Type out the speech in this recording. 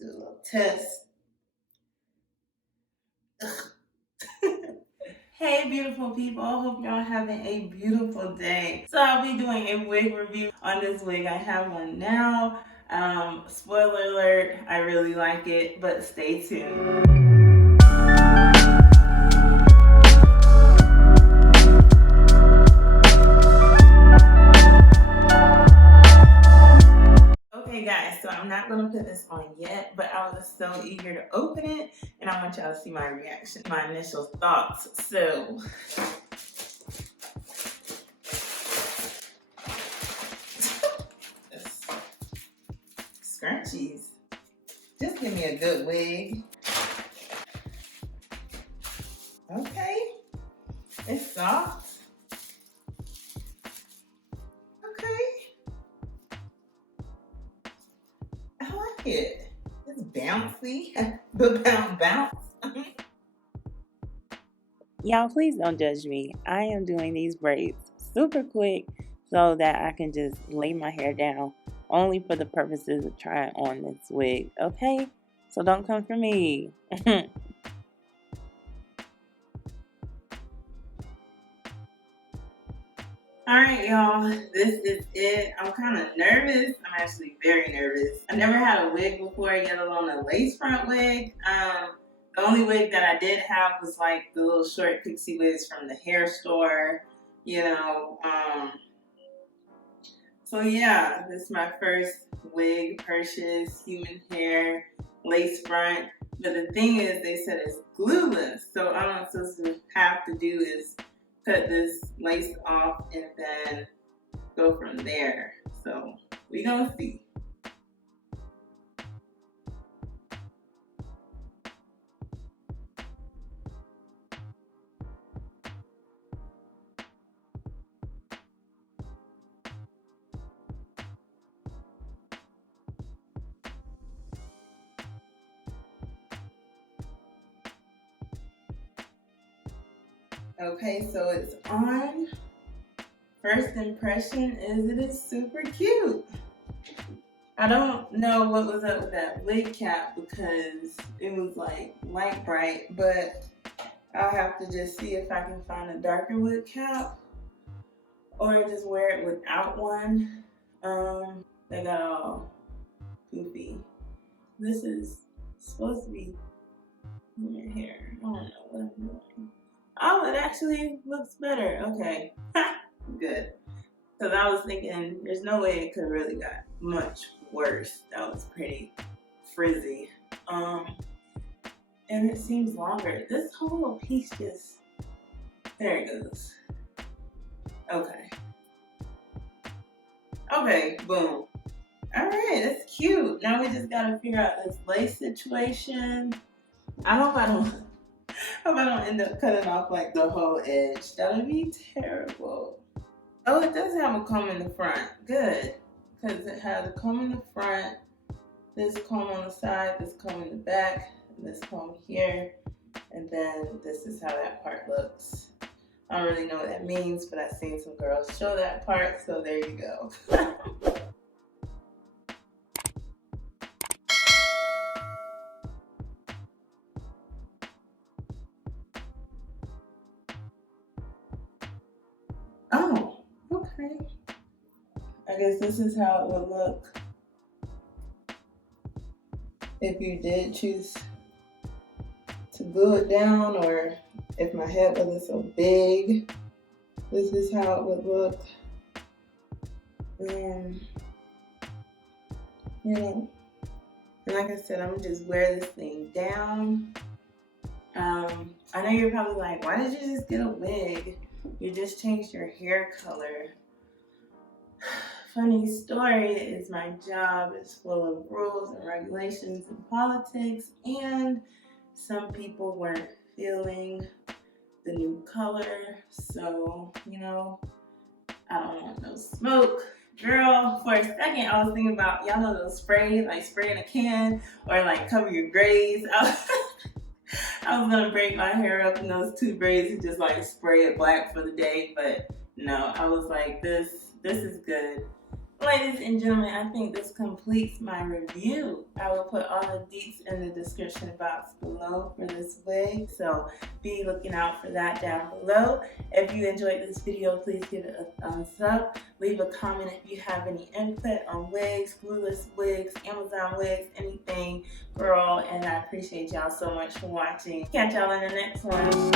Do a little test. Hey beautiful people, hope y'all having a beautiful day. So I'll be doing a wig review on this wig. I have one now. Spoiler alert, I really like it, but stay tuned. Okay guys, so I'm not gonna put this on yet, but I was so eager to open it and I want y'all to see my reaction, my initial thoughts. So scrunchies. Just give me a good wig. Okay. It's soft. Okay. I like it. It's bouncy. The bounce. Y'all, please don't judge me. I am doing these braids super quick so that I can just lay my hair down only for the purposes of trying on this wig, okay? So don't come for me. Alright y'all, this is it. I'm kind of nervous. I'm actually very nervous. I never had a wig before, yet alone a lace front wig. The only wig that I did have was like the little short pixie wigs from the hair store, you know. So yeah, this is my first wig purchase, human hair, lace front. But the thing is, they said it's glueless. So all I'm supposed to have to do is cut this lace off and then go from there. So we gonna see. Okay, so it's on. First impression is it is super cute. I don't know what was up with that wig cap because it was like light bright, but I'll have to just see if I can find a darker wig cap or just wear it without one. They got all goofy. This is supposed to be in your hair. I don't know what I'm doing. Oh, it actually looks better. Okay, good. Because I was thinking there's no way it could really got much worse. That was pretty frizzy. And it seems longer. This whole little piece just, there it goes. Okay. Okay, boom. All right, that's cute. Now we just gotta figure out this lace situation. I hope I don't end up cutting off like the whole edge. That would be terrible. Oh, it does have a comb in the front. Good. Because it has a comb in the front, this comb on the side, this comb in the back, and this comb here. And then this is how that part looks. I don't really know what that means, but I've seen some girls show that part, so there you go. Oh, okay. I guess this is how it would look if you did choose to glue it down, or if my head wasn't so big. This is how it would look. You know, and like I said, I'm gonna just wear this thing down. I know you're probably like, why did you just get a wig? You just changed your hair color. Funny story is my job is full of rules and regulations and politics, and some people weren't feeling the new color. So, you know, I don't want no smoke. Girl, for a second I was thinking about, y'all know those sprays, like spray in a can or like cover your braids. I was gonna break my hair up in those two braids and just like spray it black for the day, but no, I was like, this is good. Ladies and gentlemen, I think this completes my review. I will put all the deets in the description box below for this wig, so be looking out for that down below. If you enjoyed this video, please give it a thumbs up. Leave a comment if you have any input on wigs, Glueless wigs, Amazon wigs, anything, girl, and I appreciate y'all so much for watching. Catch y'all in the next one.